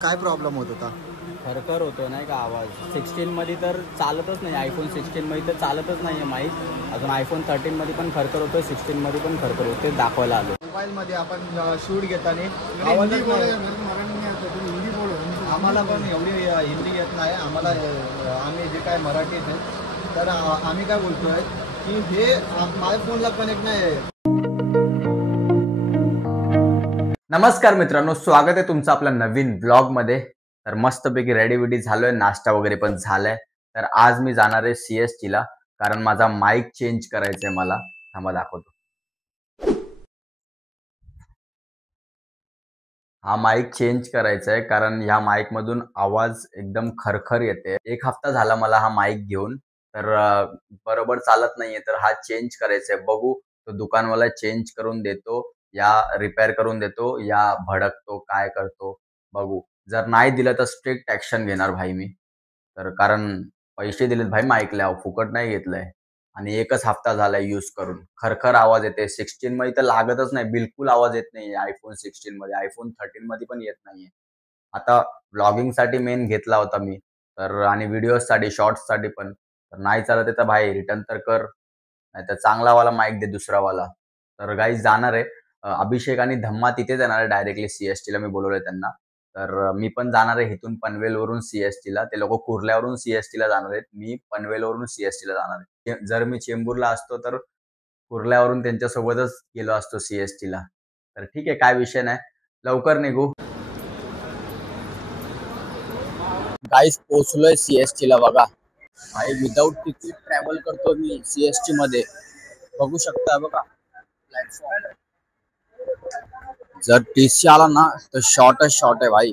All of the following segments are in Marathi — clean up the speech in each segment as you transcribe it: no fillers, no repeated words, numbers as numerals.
काय प्रॉब्लेम होत होता? खरखर होतो नाही का आवाज. 16 मध्ये तर चालतच नाही, आयफोन 16 मध्ये तर चालतच नाही आहे माईक. अजून आयफोन 13 मध्ये पण खरखर होतो, 16 मध्ये पण खरखर होतो, ते दाखवायला आलो. मोबाईल मध्ये आपण शूट घेताना आवाजच नाही. आम्हाला पण एवढी हिंदी येत नाही आम्हाला. आम्ही जे काय मराठीत आहे तर आम्ही काय बोलतोय की हे माझ्या फोनला कनेक्ट नाही आहे. नमस्कार मित्रांनो, स्वागत आहे तुमचं आपल्या नवीन ब्लॉग मध्ये. तर मस्तपैकी रेडी विडी झालोय, नाश्ता वगैरे पण झालाय. तर आज मी जाणार आहे CST ला, कारण माझा माईक चेंज करायचा आहे मला. थांबा दाखवतो. हा माईक चेंज करायचा आहे कारण ह्या माईक मधून आवाज एकदम खरखर येते. एक हफ्ता झाला मला हा माईक घेऊन, तर बरोबर चालत नाहीये. तर हा चेंज करायचा आहे. बघू तो दुकानवाला चेंज करून देतो या रिपेअर करून देतो या भडकतो, काय करतो बघू. जर नाही दिलं तर स्ट्रिक्ट ऍक्शन घेणार भाई मी. तर कारण पैसे दिलेत भाई माईकला, फुकट नाही घेतलंय. आणि एकच हफ्ता झालाय यूज करून. खरखर आवाज येते. 16 मध्ये तर लागतच नाही, बिलकुल आवाज येत नाही आयफोन 16 मध्ये. आयफोन 13 मध्ये पण येत नाहीये. आता व्लॉगिंग साठी मेन घेतला होता मी, तर आणि व्हिडिओज साठी, शॉर्ट्स साठी पण. तर नाही चालत आहे तर भाई रिटर्न तर कर, नाही तर चांगला वाला माईक दे, दुसरा वाला. तर गाईज जाणार आहे. अभिषेक आणि धम्मा तिथेच येणार आहे डायरेक्टली CST ला. मी बोलवलंय त्यांना. तर मी पण जाणार आहे इथून पनवेलवरून CST ला. ते लोक कुर्ल्यावरून CST ला जाणार आहेत, मी पनवेलवरून CST ला जाणार आहे. जर मी चेंबूरला असतो तर कुर्ल्यावरून त्यांच्यासोबतच गेलो असतो CST ला. तर ठीक आहे, काय विषय नाही, लवकर निघू. गाईस पोहोचलोय CST ला बघा. भाई विदाऊट तिकीट ट्रॅव्हल करतो मी CST मध्ये. बघू शकता बघा प्लॅटफॉर्म. जर TC आला ना तर शॉर्टच शॉर्ट आहे भाई,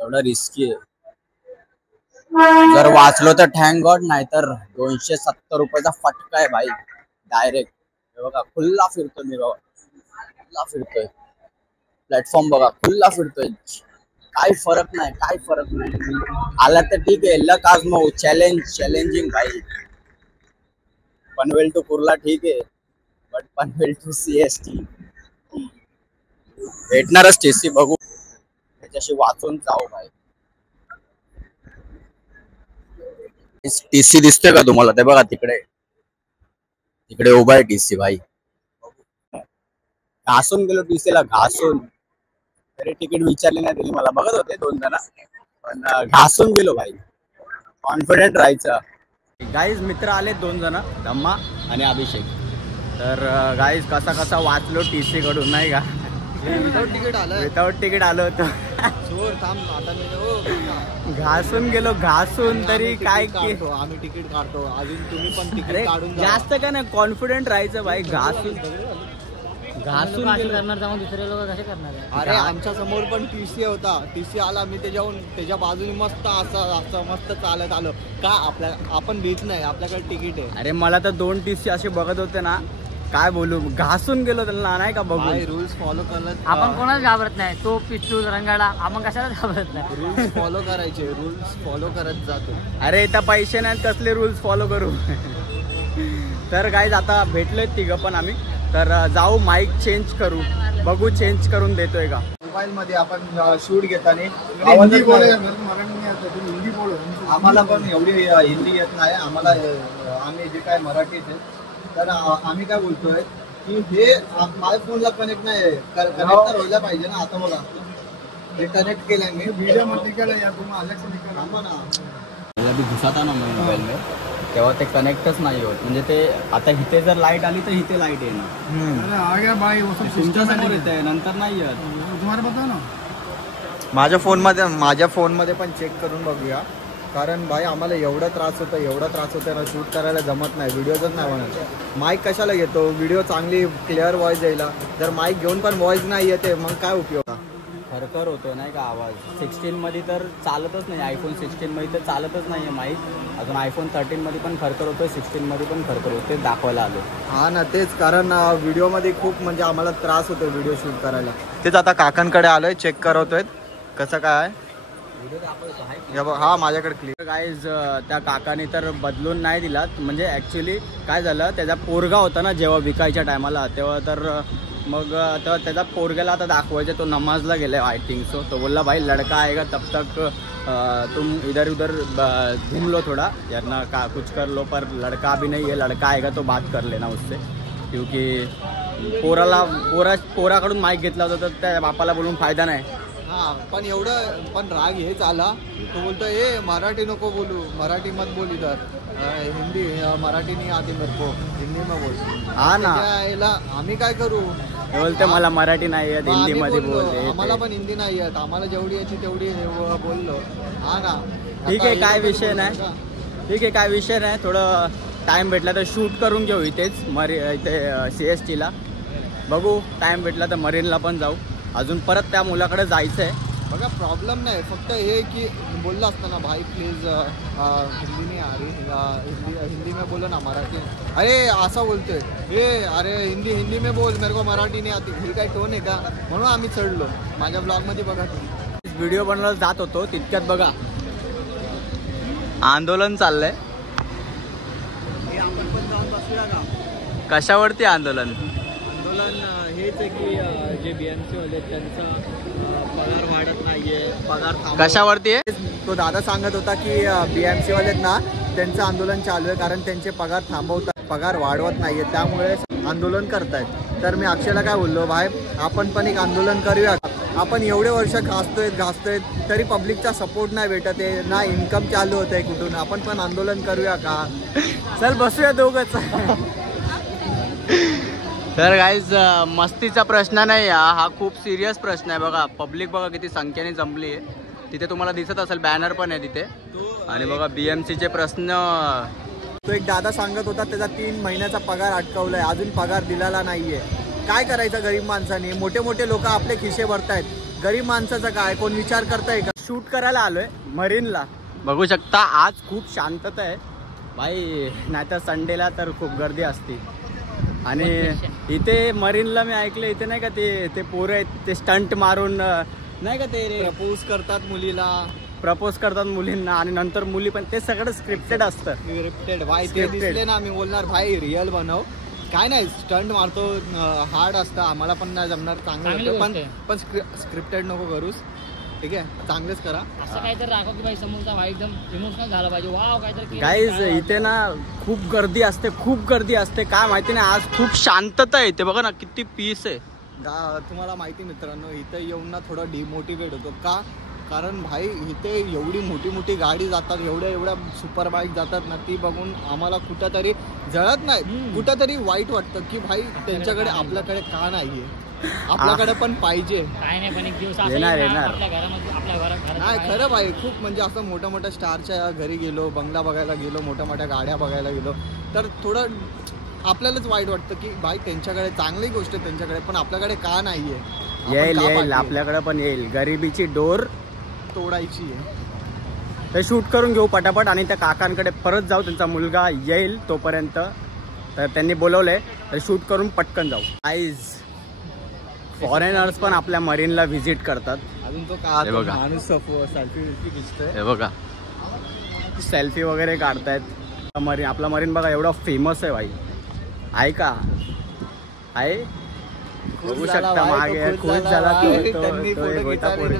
एवढा रिस्की आहे. जर वाचलो तर थँक गॉड, नाही तर 270 रुपयाचा फटका आहे भाई डायरेक्ट. बघा खुल्ला फिरतोय मी बघा, खुल्ला फिरतोय. प्लॅटफॉर्म बघा खुल्ला फिरतोय, काय फरक नाही, काय फरक नाही. आला तर ठीक आहे, लक आजमाऊ, चॅलेंजिंग भाई. पनवेल टू कुर्ला ठीक आहे, बट पनवेल टू CST भेटणारच TC. बघू त्याच्याशी वाचून जाऊ भाई. TC दिसतोय का तुम्हाला? ते बघा तिकडे, तिकडे उभा आहे TC भाई. घासून गेलो TC ला, घासून. तरी तिकीट विचारले नाही दिली मला. बघत होते 2 जण, पण घासून गेलो भाई. कॉन्फिडेंट राहायचं. गाईज मित्र आले 2 जण, धम्मा आणि अभिषेक. तर गाईज कसा कसा वाचलो TC कडून नाही का. विदाउट तिकीट आलो होतो. घासून गेलो, घासून. तरी काय आम्ही तिकीट काढतो, अजून तुम्ही पण तिकीट काढून जास्त का नाही, कॉन्फिडेंट राहायचं भाई. घासून करणार जाऊन दुसरे लोक कसे करणार आहे? अरे आमच्या समोर पण TC होता. TC आला, मी त्याच्या बाजूने मस्त असं मस्त चालत आलो. का आपण भीत नाही, आपल्याकडे तिकीट आहे. अरे मला तर 2 TC असे बघत होते ना, काय बोलू. घासून गेलो त्यांना नाही का बघू. रूल्स फॉलो करत आपण कोणाच घाबरत नाही. तो पिस्तूल रंगाडा आपण कशाला घाबरत नाही. रूल्स फॉलो करायचे, रूल्स फॉलो करत जातो. अरे इथं पैसे नाहीत, कसले रूल्स फॉलो करू. तर गाईज आता भेटलोय तिघं पण आम्ही. तर जाऊ माईक चेंज करू, बघू चेंज करून देतोय का. मोबाईल मध्ये आपण शूट घेताना आवाजच नाही. आम्हाला पण एवढी हिंदी येत नाही आम्हाला. आम्ही जे काय मराठीत आहे तर आम्ही काय बोलतोय की हे माझ्या फोनला कनेक्ट नाही आहे. कनेक्ट तर व्हायला पाहिजे ना. आता बघा हे कनेक्ट केलं मी. व्हिडिओ मध्ये केलं या तुम्हाला घुसाता ना मोबाईल में, तेव्हा ते कनेक्टच नाही होत. म्हणजे ते आता इथे जर लाईट आली तर इथे लाईट येणार. तुमच्या समोर येते, नंतर नाही येत. माझ्या फोनमध्ये पण चेक करून बघूया. कारण भाई आम्हाला एवढा त्रास होतं ना, शूट करायला जमत नाही, व्हिडिओच नाही बनत. माईक कशाला घेतो, व्हिडिओ चांगली क्लिअर व्हॉइस यायला. जर माईक घेऊन पण व्हॉइस नाही येते मग काय उपयोग. खरखर होतो नाही का आवाज. 16 मध्ये तर चालतच नाही, आयफोन 16 मध्ये तर चालतच नाही आहे माईक. अजून आयफोन 13 मध्ये पण खरखर होतोय, 16 मध्ये पण खरखर होते, दाखवायला आलो. हा ना, तेच कारण व्हिडिओमध्ये खूप म्हणजे आम्हाला त्रास होतो व्हिडिओ शूट करायला. तेच आता काकांकडे आलोय, चेक करतोय कसं काय आहे. हा माझ्याकडे क्लिअर. गाईज त्या काकाने तर बदलून नाही दिला. म्हणजे ॲक्च्युली काय झालं, त्याचा पोरगा होता ना जेव्हा विकायच्या टायमाला, तेव्हा तर मग तर त्याचा पोरग्याला आता दाखवायचा, तो नमाजला गेलाय आय थिंक सो. तो बोलला भाई लड़का आएगा तब तक तुम इधर उधर घूम लो थोड़ा, वरना का कुछ कर लो, पर लड़का अभी नहीं है, लड़का आएगा तो बात कर लेना उससे. क्योंकि पोराकडून माईक घेतला होता तर त्या बापाला बोलून फायदा नाही. हा पण एवढं पण राग हेच आला, तो बोलतो ए मराठी नको बोलू, मराठी मत बोल इधर, हिंदी मराठी नहीं आती मेरे को, हिंदी में बोल. हा ना, याला आम्ही काय करू, बोलते मला मराठी नाही येत, मग आम्ही हिंदीमध्ये बोललो, बोलते. आम्हाला पण हिंदी नाही येत, आम्हाला जेवढी येते तेवढी बोललो. हा ना, ठीक आहे, आता काय हे विषय बोलतो नाही. का? ठीक आहे, काय विषय नाही. थोडं टाइम भेटला तर शूट करून घेऊ इथेच इथे CSTला. बघू टाइम भेटला तर मरीनला पण जाऊ. अजून परत त्या मुलाकडे जायचं आहे. बघा प्रॉब्लेम नाही, फक्त हे की बोलला असताना भाई प्लीज हिंदी नाही आ रही, हिंदी में बोलो ना, मराठी. अरे असं बोलतोय, हे अरे हिंदी में बोल, मेरे को मराठी नाही आती. ही काय टोन आहे का, म्हणून आम्ही चढलो. माझ्या ब्लॉगमध्ये बघा तुम्ही. व्हिडिओ बनवायला जात होतो तितक्यात बघा आंदोलन चाललंय. आपण पण जाऊन बसूया का? कशावरती आंदोलन? आंदोलन हेच आहे की जे BMC वाले त्यांचा पगार वाढत नाहीये, पगार कशावरती आहे? तो दादा सांगत होता की BMC वालेत ना, त्यांचं आंदोलन चालू आहे कारण त्यांचे पगार थांबवतात, पगार वाढवत नाहीये, त्यामुळे आंदोलन करतायत. तर मी अक्षयला काय बोललो, भाई आपण पण एक आंदोलन करूया. आपण एवढे वर्ष घासतोय तरी पब्लिकचा सपोर्ट नाही भेटत आहे ना, इन्कम चालू होत आहे कुठून, आपण पण आंदोलन करूया का? चल बसूया दोघंच. तर गाईज मस्तीचा प्रश्न नाही हा खूप सिरियस प्रश्न आहे. बघा पब्लिक बघा किती संख्येने जमली आहे. तिथे तुम्हाला दिसत असेल बॅनर पण आहे तिथे. आणि बघा BMCचे प्रश्न. तो एक दादा सांगत होता त्याचा 3 महिन्याचा पगार अटकवलाय, अजून पगार दिलेला नाहीये. काय करायचं गरीब माणसाने? मोठे मोठे लोक आपले खिसे भरतायत, गरीब माणसाचा काय कोण विचार करताय का? शूट करायला आलोय मरीनला. बघू शकता आज खूप शांतता आहे भाई, नाहीतर संडेला तर खूप गर्दी असते. आणि इथे मरीनला मी ऐकलं इथे नाही का ते पोरं आहेत ते स्टंट मारून नाही का ते प्रपोज करतात मुलीला, प्रपोज करतात मुलींना आणि नंतर मुली पण, ते सगळं स्क्रिप्टेड असतं. स्क्रिप्टेड भाई. ते दिसले ना, मी बोलणार भाई रिअल बनव. काय नाही स्टंट मारतो, हार्ड असतं, आम्हाला पण नाही जमणार, चांगलं पण स्क्रिप्टेड नको करूस. ठीक आहे, चांगलंच करा. असं काहीतरी राखव की भाई समोरचा भाई एकदम इमोशनल झाला पाहिजे. वाव काहीतरी गाईज इथे ना खूप गर्दी असते, खूप गर्दी असते. काय माहिती नाही, आज खूप शांतता आहे. इथे बघा ना किती पीस आहे. तुम्हाला माहिती मित्रांनो, इथे येऊन ना थोडं डिमोटिवेट होतो का, कारण भाई इथे एवढी मोठी मोठी गाडी जातात, एवढ्या सुपर बाईक जातात ना, ती बघून आम्हाला कुठंतरी जळत नाही, कुठंतरी वाईट वाटतं की भाई त्यांच्याकडे आपल्याकडे का नाहीये, आपल्याकडे पण पाहिजे. काय नाही, पण एक दिवस येणार. आपल्या घरामध्ये आपल्या घरात नाही खरं भाई, खूप म्हणजे असं मोठ्या मोठ्या स्टारच्या घरी गेलो, बंगला बघायला गेलो, मोठ्या मोठ्या गाड्या बघायला गेलो, तर थोडं आपल्यालाच वाईट वाटतं की भाई त्यांच्याकडे चांगली गोष्ट आहे त्यांच्याकडे, पण आपल्याकडे का नाहीये. येईल आपल्याकडे पण येईल. गरिबीची डोर तोडायची आहे. ते शूट करून घेऊ पटापट आणि त्या काकांकडे परत जाऊ. त्यांचा मुलगा येईल तोपर्यंत, तर त्यांनी बोलवलंय तर शूट करून पटकन जाऊ. गाईज फॉरेनर्स पण आपल्या मरीनला व्हिजिट करतात. अजून तो का बघा. माणूस सेल्फी खिचतोय. हे बघा सेल्फी वगैरे काढतायत. मरीन, आपला मरीन बघा एवढा फेमस आहे भाई. आहे का? आहे, बघू शकता मागे खुश झाला.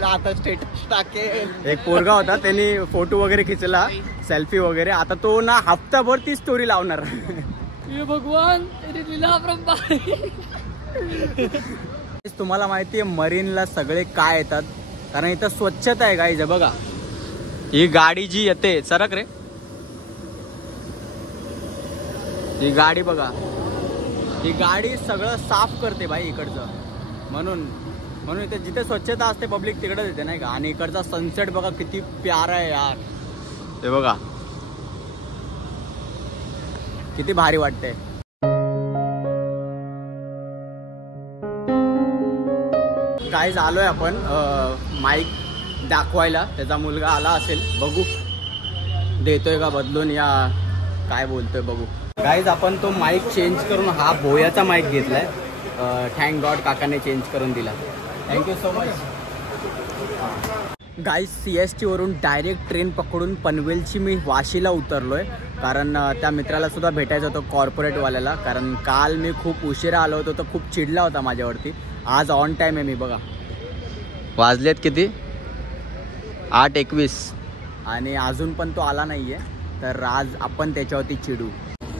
आता स्टेटस टाकेल. एक पोरगा होता, त्यांनी फोटो वगैरे खिचला, सेल्फी वगैरे. आता तो ना हप्ताभर ती स्टोरी लावणार. ये भगवान तेरी लीला तुम्हाला माहितीये मरीनला सगळे काय येतात, कारण इथं स्वच्छता आहे गाईज. बघा ही गाडी जी येते, सरक रे, ही गाडी बघा, ही गाडी सगळं साफ करते भाई इकडचं. म्हणून इथे जिथे स्वच्छता असते पब्लिक तिकडेच येते नाही का. आणि इकडचा सनसेट बघा किती प्यारा आहे यार. ते बघा किती भारी वाटते. काय आलोय आपण माईक दाखवायला. त्याचा मुलगा आला असेल, बघू देतोय का बदलून या काय बोलतोय बघू. गाईज आपण तो माईक चेंज करून हा भोयाचा माईक घेतलाय. थँक गॉड काकाने चेंज करून दिला. Thank you so much. Guys CST वरून डायरेक्ट ट्रेन पकडून पनवेलची मी वाशीला उतरलोय, कारण त्या मित्राला सुद्धा भेटायचं होतं कॉर्पोरेटवाल्याला. कारण काल मी खूप उशिरा आलो होतो तर खूप चिडला होता माझ्यावरती. आज ऑन टाईम आहे मी. बघा वाजलेत किती? 8:21 आणि अजून पण तो आला नाहीये, तर आज आपण त्याच्यावरती चिडू.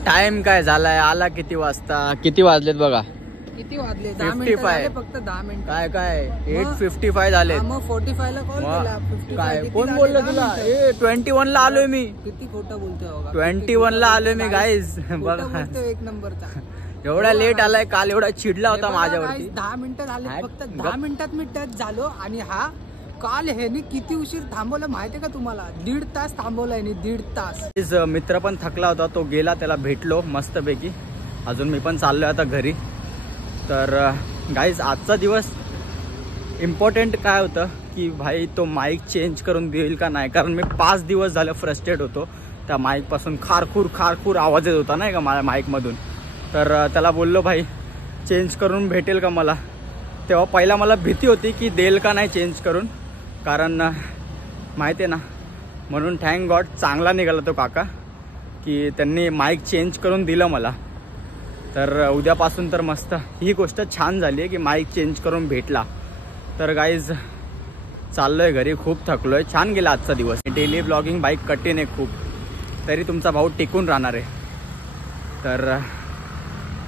टाइम काय झालाय, आला किती वाजता, किती वाजलेत बघा, किती वाजले? 55. फक्त 10 मिनिट. काय 8:55 झाले. मग 45 ला कॉल केला. 55 काय किती कोण झाले? बोललो 10 तुला? मिनिटं. 21 ला आलोय मी. किती खोटं बोलतोय बघा. 21 ला आलोय मी गाईज. खोटं बघा बोलतोय एक नंबरचा. एवढा लेट आलाय. काल एवढा चिडला होता माझ्यावरती. 10 मिनिटं झाले काय? फक्त. 10 मिनिटात मी टच झालो. आणि हा काल ह्यानी किती उशीर थांबवलं माहितीये का तुम्हाला? 1.5 तास थांबवलं ह्यानी. 1.5 तास. मित्र पण थकला होता, तो गेला, त्याला भेटलो मस्तपैकी. अजून मी पण चाललोय आता घरी. तर गाईज आजचा दिवस इम्पॉर्टंट काय होतं की भाई तो माईक चेंज करून देईल का नाही, कारण मी 5 दिवस झालं फ्रस्ट्रेट होतो त्या माईकपासून. खारखूर आवाज येत होता नाही का माझ्या माईकमधून. तर त्याला बोललो भाई चेंज करून भेटेल का मला. तेव्हा पहिला मला भीती होती की देईल का नाही चेंज करून, कारण माहिती आहे ना. म्हणून थँक गॉड चांगला निघाला तो काका की त्यांनी माईक चेंज करून दिलं मला. तर उद्यापासून तर मस्त ही गोष्ट छान झाली आहे की माईक चेंज करून भेटला. तर गाईज चाललोय घरी, खूप थकलोय. छान गेला आजचा दिवस. डेली ब्लॉगिंग बाईक कठीण आहे खूप, तरी तुमचा भाऊ टिकून राहणार आहे. तर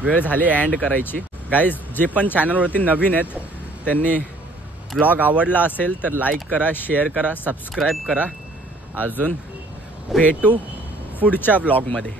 वेळ झाली एंड करायची. गाईज जे पण चॅनलवरती नवीन आहेत त्यांनी ब्लॉग आवडला असेल तर लाईक करा, शेअर करा, सबस्क्राईब करा. अजून भेटू पुढच्या ब्लॉगमध्ये.